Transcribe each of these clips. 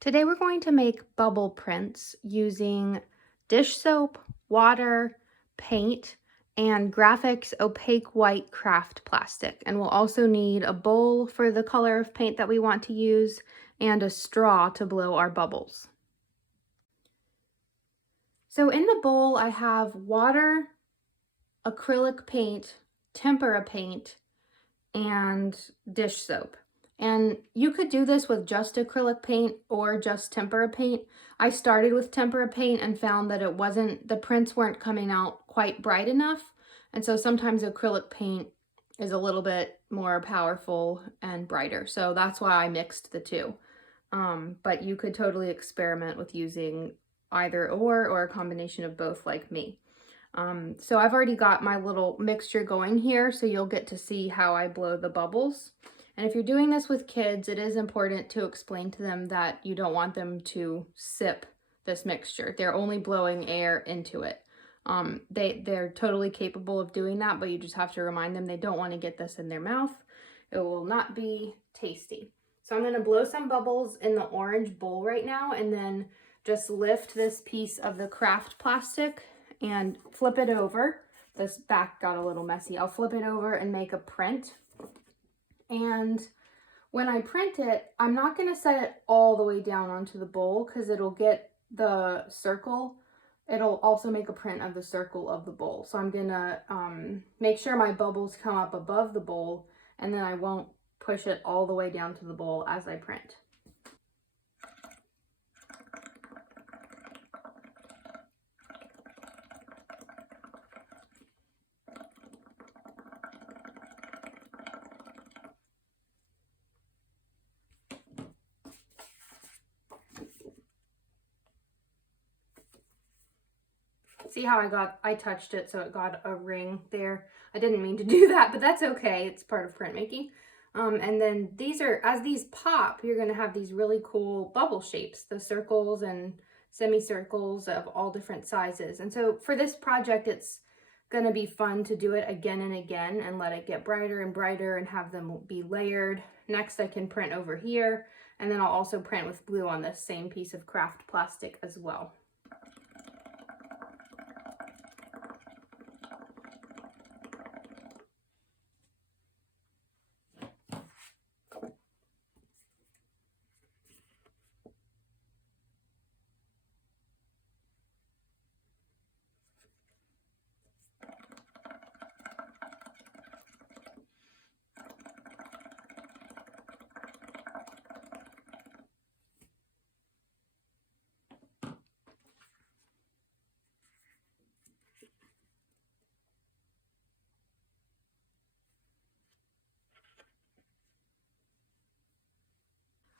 Today we're going to make bubble prints using dish soap, water, paint, and Graphics opaque white craft plastic. And we'll also need a bowl for the color of paint that we want to use and a straw to blow our bubbles. So in the bowl I have water, acrylic paint, tempera paint, and dish soap. And you could do this with just acrylic paint or just tempera paint. I started with tempera paint and found that the prints weren't coming out quite bright enough. And so sometimes acrylic paint is a little bit more powerful and brighter. So that's why I mixed the two. But you could totally experiment with using either or a combination of both like me. So I've already got my little mixture going here, so you'll get to see how I blow the bubbles. And if you're doing this with kids, it is important to explain to them that you don't want them to sip this mixture. They're only blowing air into it. They're totally capable of doing that, but you just have to remind them they don't want to get this in their mouth. It will not be tasty. So I'm going to blow some bubbles in the orange bowl right now, and then just lift this piece of the craft plastic and flip it over. This back got a little messy. I'll flip it over and make a print. And when I print it, I'm not going to set it all the way down onto the bowl because it'll get the circle. It'll also make a print of the circle of the bowl. So I'm going to make sure my bubbles come up above the bowl, and then I won't push it all the way down to the bowl as I print. See how I touched it so it got a ring there. I didn't mean to do that, but that's okay. It's part of printmaking. And then as these pop, you're gonna have these really cool bubble shapes, the circles and semicircles of all different sizes. And so for this project, it's gonna be fun to do it again and again and let it get brighter and brighter and have them be layered. Next, I can print over here, and then I'll also print with blue on this same piece of craft plastic as well.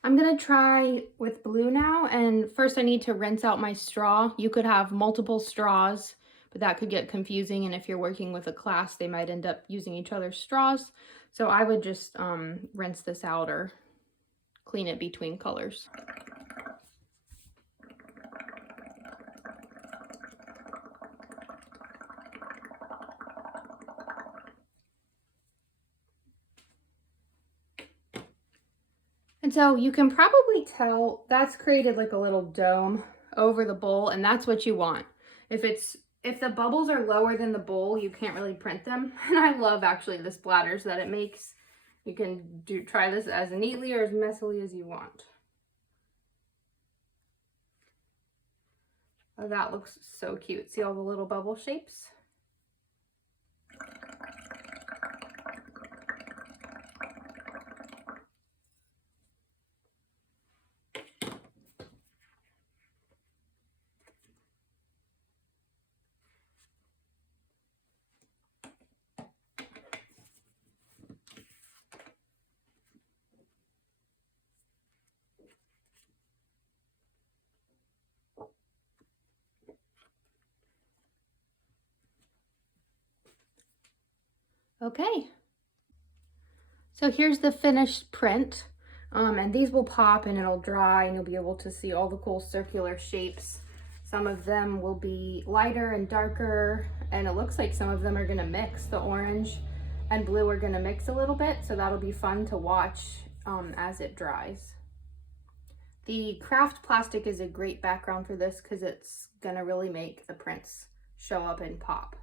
I'm gonna try with blue now, and first I need to rinse out my straw. You could have multiple straws, but that could get confusing, and if you're working with a class, they might end up using each other's straws. So I would just rinse this out or clean it between colors. And so you can probably tell that's created like a little dome over the bowl, and that's what you want. If the bubbles are lower than the bowl, you can't really print them. And I love actually the splatters that it makes. You can try this as neatly or as messily as you want. Oh, that looks so cute. See all the little bubble shapes? Okay, so here's the finished print, and these will pop and it'll dry and you'll be able to see all the cool circular shapes. Some of them will be lighter and darker, and it looks like some of them are gonna mix. The orange and blue are gonna mix a little bit, so that'll be fun to watch as it dries. The craft plastic is a great background for this because it's gonna really make the prints show up and pop.